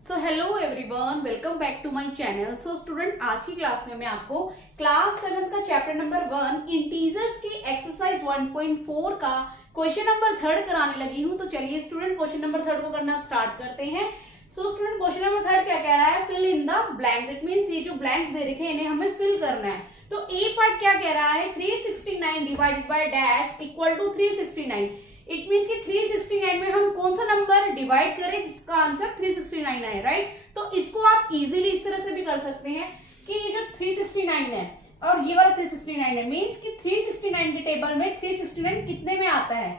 So hello everyone, welcome back to my channel. So student, आज की class में मैं आपको क्लास 7 का चैप्टर नंबर 1 इंटीजर्स की एक्सरसाइज 1.4 का क्वेश्चन नंबर 3 कराने लगी हूँ। तो चलिए स्टूडेंट, क्वेश्चन नंबर 3 को करना स्टार्ट करते हैं। सो स्टूडेंट, क्वेश्चन नंबर 3 क्या कह रहा है? Fill in the blanks. It means ये जो ब्लैंक्स दे रखे हैं इन्हें हमें फिल करना है। तो ए पार्ट क्या कह रहा है? 369 divided by dash equal to 369। It means कि 369 में हम कौन सा नंबर डिवाइड करें जिसका आंसर 369 आए, राइट? तो इसको आप इजीली इस तरह से भी कर सकते हैं कि ये जो 369 है और ये वाला 369 है, मींस कि 369 के टेबल में 369 कितने में आता है?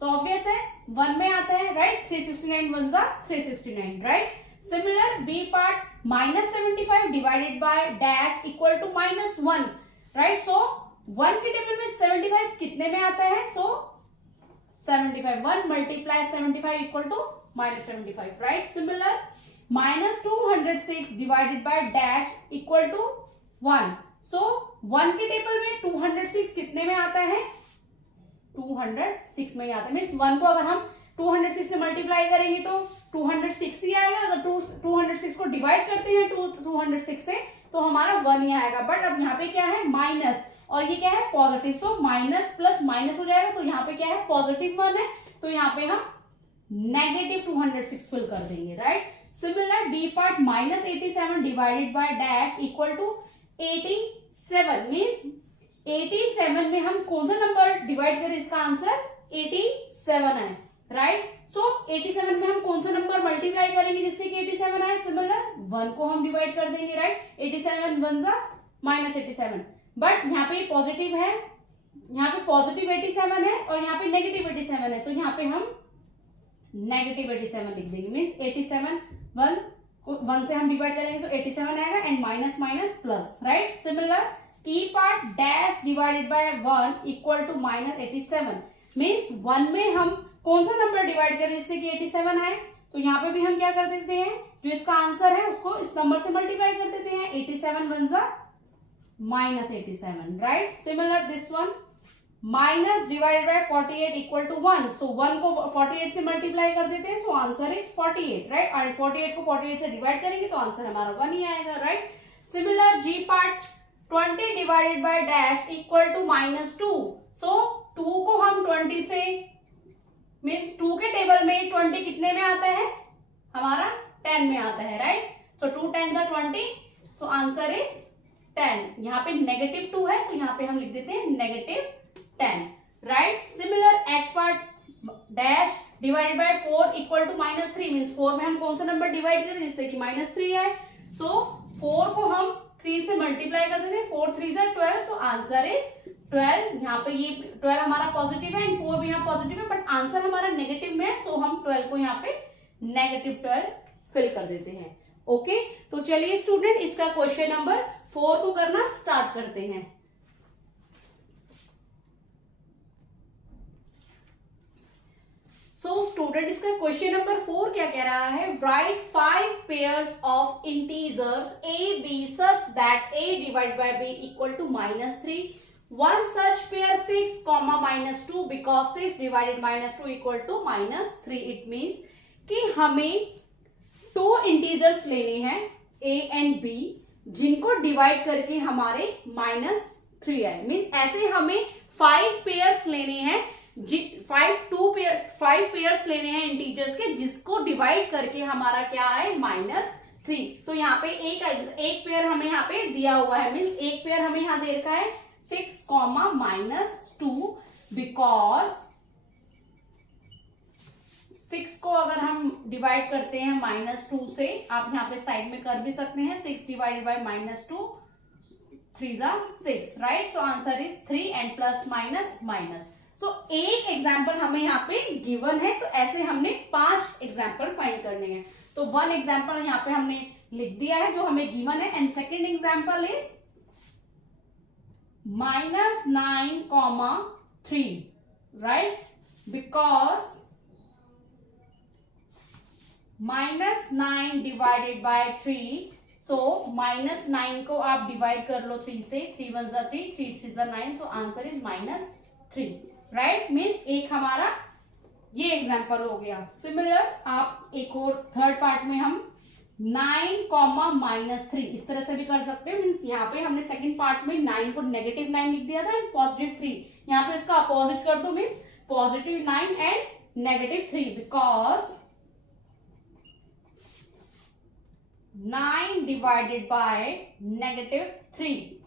सो ऑब्वियस है 1 में आता है, राइट? 369 1 जा 369, right? Similar B part -75 divided by dash equal to -1, right? So 1 के टेबल में 75 कितने में आता है? सो 75, 1 multiply 75 equal to -75, right? Similar, -206 divided by dash equal to 1. So 1 के टेबल में 206 कितने में आता है? 206 में ही आता है। मीन्स 1 को अगर हम 206 से मल्टीप्लाई करेंगे तो 206 ही आएगा। अगर 206 को डिवाइड करते हैं 206 से तो हमारा 1 ही आएगा। बट अब यहाँ पे क्या है? माइनस, और ये क्या है? Positive. So minus plus minus हो जाएगा, तो यहाँ पे क्या है? पॉजिटिव 1 है, तो यहाँ पे हम नेगेटिव 206 फिल कर देंगे, right? Similar D part -87 divided by dash equal to 87। Means 87 में हम कौन सा नंबर डिवाइड करें? इसका आंसर 87 है, राइट? सो 87 में हम कौन सा नंबर मल्टीप्लाई करेंगे जिससे कि 87 आए? सिमिलर 1 को हम डिवाइड कर देंगे, राइट? 87 1 जा -87। बट यहाँ पे पॉजिटिव है, यहाँ पे पॉजिटिव 87 है और यहाँ पे नेगेटिव 87 है, तो यहाँ पे हम नेगेटिव 87 लिख देंगे। मीन्स 87 1 से हम डिवाइड करेंगे तो 87 आएगा and minus minus plus, right? Similar E part dash divided by 1 equal to -87। Means 1 में हम कौन सा नंबर डिवाइड करें जिससे कि 87 आए? तो यहाँ पे भी हम क्या कर देते हैं? जो इसका आंसर है उसको इस नंबर से मल्टीप्लाई कर देते हैं। 87 1 जा -87, right? Similar this one, minus divided by 48 equal to 1. So 1 को 48 से मल्टीप्लाई कर देते हैं, so answer is 48, right? और 48 को 48 से डिवाइड करेंगे तो आंसर हमारा 1 ही आएगा, right? Similar G part 20 divided by dash equal to -2. So 2 को हम 20 से, मीन्स 2 के टेबल में 20 कितने में आता है? हमारा 10 में आता है, right? So 2 10 जा 20, so answer is 10। यहाँ पे नेगेटिव 2 है तो यहाँ पे हम लिख देते हैं negative 10, right? Similar H part dash divided by 4 equal to -3। Means 4 में हम कौन सा नंबर डिवाइड करें जिससे कि -3 आए? सो 4 को हम 3 से मल्टीप्लाई कर देते हैं। 4 3 जा 12, सो आंसर इज 12। यहाँ पे ये 12 हमारा पॉजिटिव है एंड 4 भी यहाँ पॉजिटिव है, बट आंसर हमारा नेगेटिव में है, सो हम 12 को यहाँ पे नेगेटिव 12 फिल कर देते हैं। ओके, तो चलिए स्टूडेंट, इसका क्वेश्चन नंबर 4 को करना स्टार्ट करते हैं। सो स्टूडेंट, इसका क्वेश्चन नंबर 4 क्या कह रहा है? Right 5 pairs of integers A B such that a divide by b equal to -3। One such pair 6, -2 because 6 divided -2 equal to -3। It means कि हमें 2 इंटीजर्स लेने हैं a एंड b जिनको डिवाइड करके हमारे -3 आए। मीन्स ऐसे हमें 5 पेयर्स लेने हैं, 5 पेयर्स लेने हैं इंटीजर्स के जिसको डिवाइड करके हमारा क्या आए? -3। तो यहाँ पे एक पेयर हमें यहाँ पे दिया हुआ है। मीन्स एक पेयर हमें यहाँ दे रखा है 6, -2 बिकॉज 6 को अगर हम डिवाइड करते हैं -2 से, आप यहाँ पे साइड में कर भी सकते हैं, 6 डिवाइडेड बाय -2 3 जा 6, right? So answer is 3 and plus minus minus. So एक एग्जाम्पल हमें यहाँ पे गिवन है, तो ऐसे हमने 5 एग्जाम्पल फाइंड करने हैं। तो 1 एग्जाम्पल यहाँ पे हमने लिख दिया है जो हमें गिवन है, and second example is -9, 3, right? Because -9 divided by 3, सो -9 को आप डिवाइड कर लो 3 से, 3 1 जा 3, 3 3 जा 9, so answer is -3, right? Means एक हमारा ये एग्जाम्पल हो गया। सिमिलर आप एक और थर्ड पार्ट में हम 9 कॉमा -3, इस तरह से भी कर सकते हो। मीन्स यहाँ पे हमने सेकंड पार्ट में 9 को -9 लिख दिया था एंड +3, यहाँ पे इसका अपोजिट कर दो, means +9 and -3, because 9 divided by -3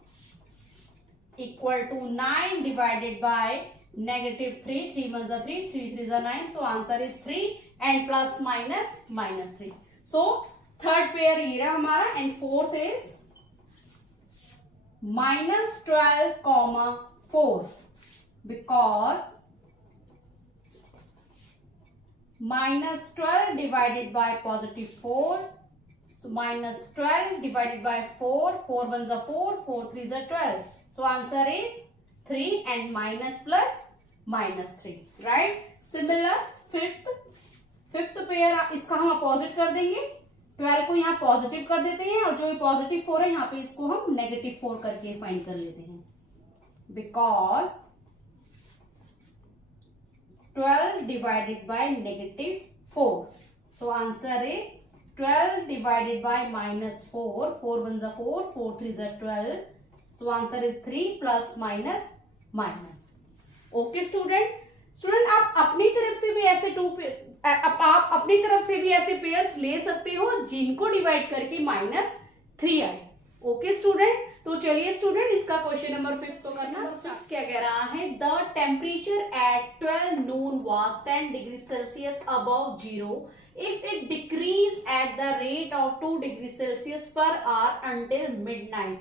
equal to 9 divided by -3, 3 1 जा 3, 3 3 जा 9, so answer is 3 and plus minus -3। So third pair ये रहा हमारा and fourth is -12 comma 4 because -12 divided by +4, so -12 divided by 4, 4 1 जा 4, 4 3 जा 12, so answer is 3 and minus plus -3, right? Similar fifth pair, इसका हम opposite कर देंगे, 12 को यहाँ पॉजिटिव कर देते हैं और जो पॉजिटिव 4 है यहाँ पे इसको हम -4 करके फाइंड कर लेते हैं, because 12 divided by -4, so answer is 12 divided by -4, 4 1 जा 4, 4 3 जा 12, so answer is 3 plus minus minus। Okay student आप अपनी तरफ से भी ऐसे आप अपनी तरफ से भी ऐसे पेयर्स ले सकते हो जिनको डिवाइड करके -3 आए। ओके स्टूडेंट, तो चलिए स्टूडेंट इसका क्वेश्चन नंबर 5 को करना। क्या कह रहा है, the temperature at 12 noon was 10 degree Celsius above 0 if it decrease at the rate of 2 degree Celsius पर hour until midnight।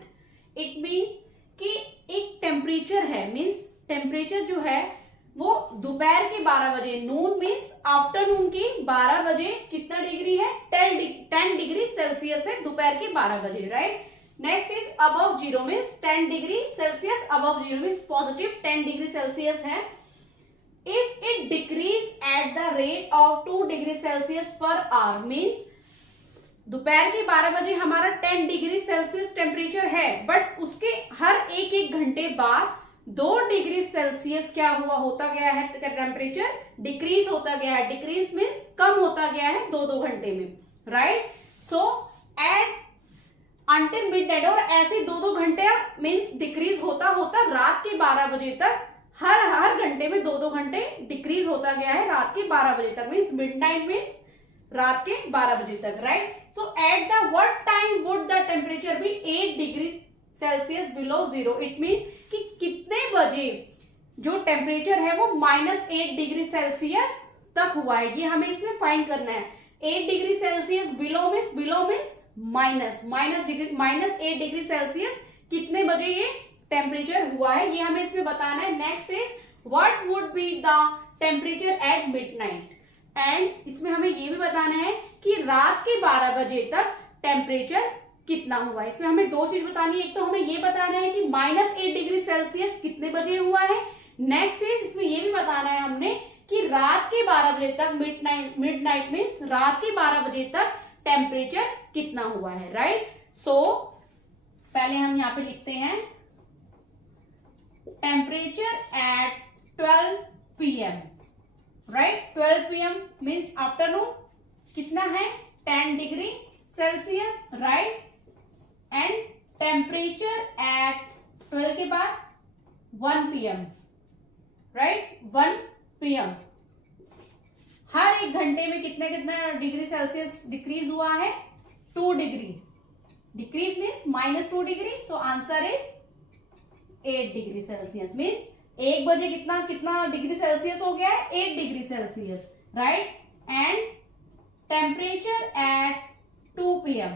it means कि एक टेम्परेचर है, मीन्स टेम्परेचर जो है वो दोपहर के 12 बजे, नून मीन्स आफ्टरनून के 12 बजे कितना डिग्री है, 10 डिग्री सेल्सियस है दोपहर के 12 बजे, right. Next is above 0 means 10 degree Celsius above 0 means positive 10 degree Celsius है। If it decreases at the rate of 2 degree Celsius per hour, means दोपहर के 12 बजे हमारा 10 डिग्री सेल्सियस टेम्परेचर है, बट उसके हर एक घंटे बाद 2 डिग्री सेल्सियस क्या हुआ, होता गया है टेम्परेचर डिक्रीज होता गया है। डिक्रीज मीन्स कम होता गया है 2 घंटे में, right. So eight until midnight, और ऐसे 2 घंटे मीन्स डिक्रीज होता रात के 12 बजे तक, हर घंटे में 2 घंटे डिक्रीज होता गया है रात के 12 बजे तक, मीन्स मिडनाइट मीन्स रात के 12 बजे तक, right. So at the what time would the temperature be 8 degree Celsius below 0। It means कि कितने बजे जो टेम्परेचर है वो -8 डिग्री सेल्सियस तक हुआ है, ये हमें इसमें फाइंड करना है। 8 degree Celsius below means -8 degree Celsius कितने बजे ये टेम्परेचर हुआ है, ये हमें इसमें बताना है। Next is what would be the temperature at midnight, and इसमें हमें ये भी बताना है कि रात के 12 बजे तक टेम्परेचर कितना हुआ है। इसमें हमें 2 चीज बतानी है, एक तो हमें ये बताना है कि -8 डिग्री सेल्सियस कितने बजे हुआ है, नेक्स्ट इज इसमें ये भी बताना है हमने कि रात के 12 बजे तक, मिडनाइट मीन्स रात के 12 बजे तक टेम्परेचर कितना हुआ है, राइट। सो पहले हम यहाँ पे लिखते हैं temperature at 12 PM, right. 12 PM means afternoon कितना है 10 degree Celsius, right. And temperature at 12 के बाद 1 PM, राइट, 1 PM। हर एक घंटे में कितना डिग्री सेल्सियस डिक्रीज हुआ है, 2 degree. Decrease means -2 degree, so answer is 8 degree Celsius. Means 1 बजे कितना डिग्री सेल्सियस हो गया है, 8 degree Celsius, right. And temperature at 2 PM,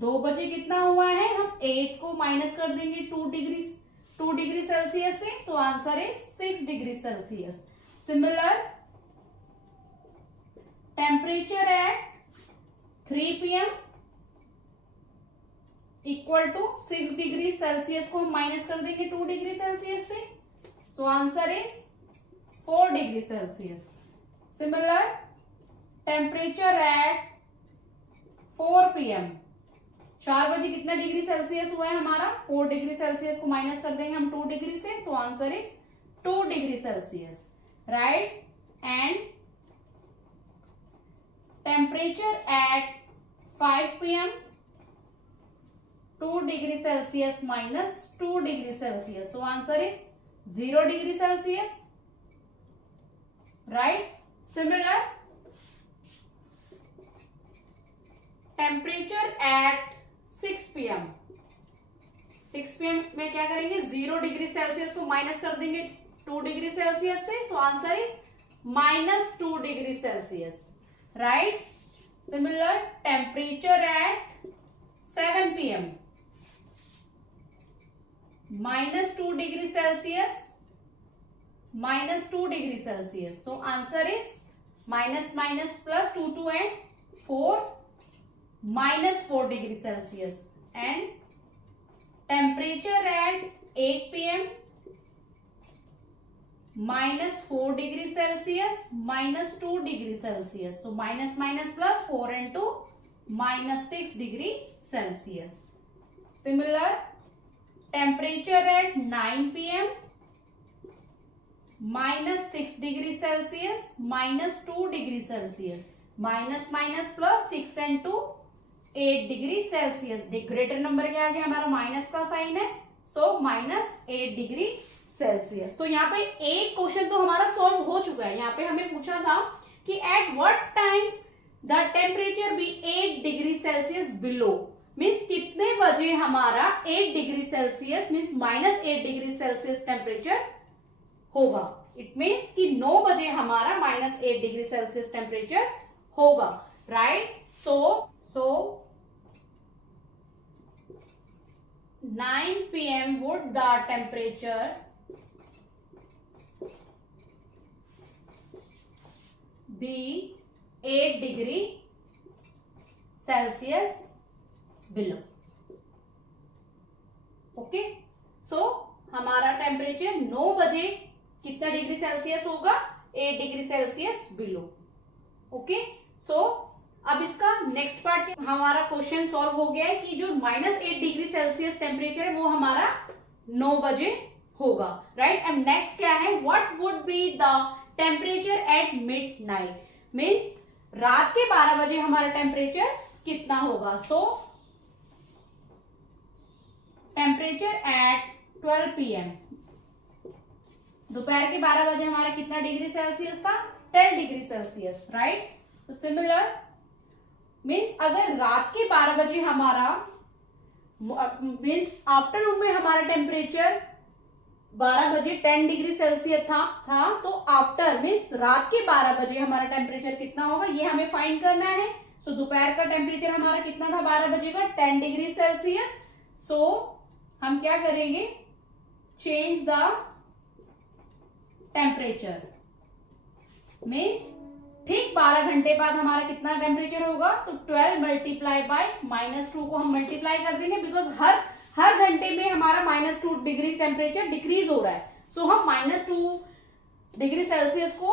2 बजे कितना हुआ है, हम 8 को माइनस कर देंगे 2 डिग्री सेल्सियस से, so answer is 6 degree Celsius. Similar temperature at 3 PM equal to 6 degree Celsius को हम माइनस कर देंगे 2 डिग्री सेल्सियस से, so answer is 4 degree Celsius. Similar temperature at 4 PM, 4 बजे कितना डिग्री सेल्सियस हुआ है हमारा, 4 डिग्री सेल्सियस को माइनस कर देंगे हम 2 डिग्री से, so answer is 2 degree Celsius, right. And temperature at 5 PM 2 degree Celsius minus 2 degree Celsius. So answer is 0 degree Celsius, right? Similar, temperature at 6 PM. 6 PM में क्या करेंगे, 0 डिग्री सेल्सियस को minus कर देंगे 2 डिग्री सेल्सियस से. So answer is minus 2 degree Celsius, right? Similar, temperature eight 7 PM minus 2 degree Celsius, minus 2 degree Celsius. So answer is minus minus plus 2 2 and 4, minus 4 degree Celsius. And temperature at 8 PM minus 4 degree Celsius, minus 2 degree Celsius. So minus minus plus 4 and 2, minus 6 degree Celsius. Similar, temperature at 9 PM minus 6 degree Celsius, minus 2 degree Celsius. Minus minus plus 6 and 2, 8 degree Celsius. Greater number क्या आ गया हमारा, minus का sign है, so minus 8 degree Celsius. तो यहाँ पे एक question तो हमारा सॉल्व हो चुका है. यहाँ पे हमें पूछा था कि at what time the temperature be 8 degree Celsius below, means कितने बजे हमारा 8 degree Celsius means minus 8 degree Celsius temperature होगा. इट मीन्स कि 9 बजे हमारा माइनस 8 डिग्री सेल्सियस टेम्परेचर होगा, right? So 9 PM would the temperature be 8 degree Celsius below. Okay, सो हमारा टेम्परेचर 9 बजे कितना डिग्री सेल्सियस होगा, 8 डिग्री सेल्सियस बिलो. ओके, सो अब इसका नेक्स्ट पार्ट हमारा क्वेश्चन सॉल्व हो गया है कि जो माइनस 8 डिग्री सेल्सियस टेम्परेचर है वो हमारा 9 बजे होगा, राइट? एंड नेक्स्ट क्या है, what would be the temperature at mid night, means रात के 12 बजे हमारा टेम्परेचर कितना होगा. सो टेम्परेचर एट 12 PM, दोपहर के 12 बजे हमारा कितना डिग्री सेल्सियस था, 10 डिग्री सेल्सियस, राइट? तो सिमिलर मीन्स अगर रात के 12 बजे हमारा मीन्स आफ्टरनून में हमारा टेम्परेचर 12 बजे 10 डिग्री सेल्सियस था तो आफ्टर मीन्स रात के 12 बजे हमारा टेम्परेचर कितना होगा ये हमें फाइंड करना है. सो दोपहर का टेम्परेचर हमारा कितना था 12 बजे का, 10 डिग्री सेल्सियस. सो हम क्या करेंगे, चेंज द टेम्परेचर, मीन्स ठीक 12 घंटे बाद हमारा कितना टेम्परेचर होगा, तो 12 मल्टीप्लाई बाय -2 को हम मल्टीप्लाई कर देंगे, बिकॉज हर घंटे में हमारा -2 डिग्री टेम्परेचर डिक्रीज हो रहा है. सो हम -2 डिग्री सेल्सियस को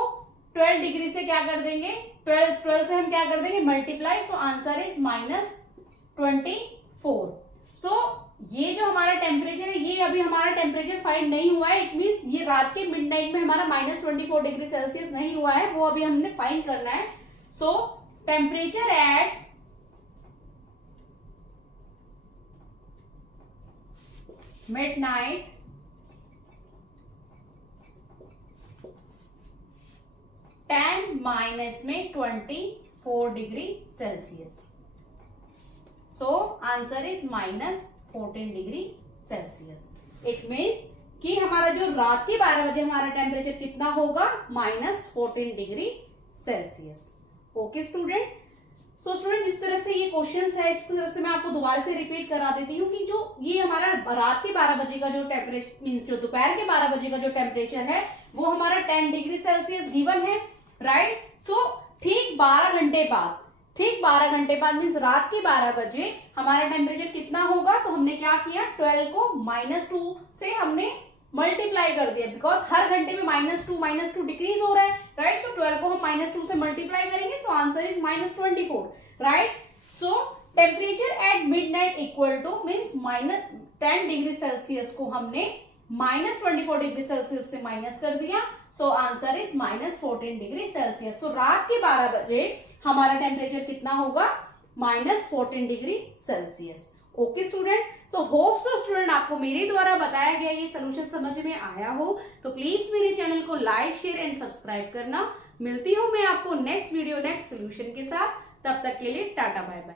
12 डिग्री से क्या कर देंगे, 12 से हम क्या कर देंगे मल्टीप्लाई. So answer is -24. सो ये जो हमारा टेम्परेचर है ये अभी हमारा टेम्परेचर फाइंड नहीं हुआ है. इट मीन्स ये रात के मिडनाइट में हमारा -24 डिग्री सेल्सियस नहीं हुआ है, वो अभी हमने फाइंड करना है. सो temperature at midnight -24 degree Celsius. So answer is -14 degree Celsius. It means कि हमारा जो रात के 12 बजे हमारा टेम्परेचर कितना होगा, -14 degree Celsius. Okay student, so student जिस तरह से ये क्वेश्चंस है इस तरह से मैं आपको दोबारा से रिपीट करा देती हूँ कि जो ये हमारा रात के 12 बजे का जो टेम्परेचर मीन्स जो दोपहर के 12 बजे का जो टेम्परेचर है वो हमारा 10 डिग्री सेल्सियस गिवन है, राइट? सो ठीक 12 घंटे बाद मीन्स रात के 12 बजे हमारा टेम्परेचर कितना होगा, तो हमने क्या किया 12 को -2 से हमने मल्टीप्लाई कर दिया, बिकॉज हर घंटे में -2 डिक्रीज हो रहा है, राइट? सो 12 को हम -2 से मल्टीप्लाई करेंगे, so answer is -24, right? So temperature at midnight equal to means -10 degree Celsius को हमने -24 डिग्री सेल्सियस से माइनस कर दिया. So answer is -14 degree Celsius. So रात के 12 बजे हमारा टेम्परेचर कितना होगा, -14 degree Celsius. Okay student, so hope so student आपको मेरे द्वारा बताया गया ये सोल्यूशन समझ में आया हो। तो प्लीज मेरे चैनल को लाइक, शेयर एंड सब्सक्राइब करना। मिलती हूँ मैं आपको नेक्स्ट वीडियो नेक्स्ट सोल्यूशन के साथ। तब तक के लिए टाटा बाय बाय।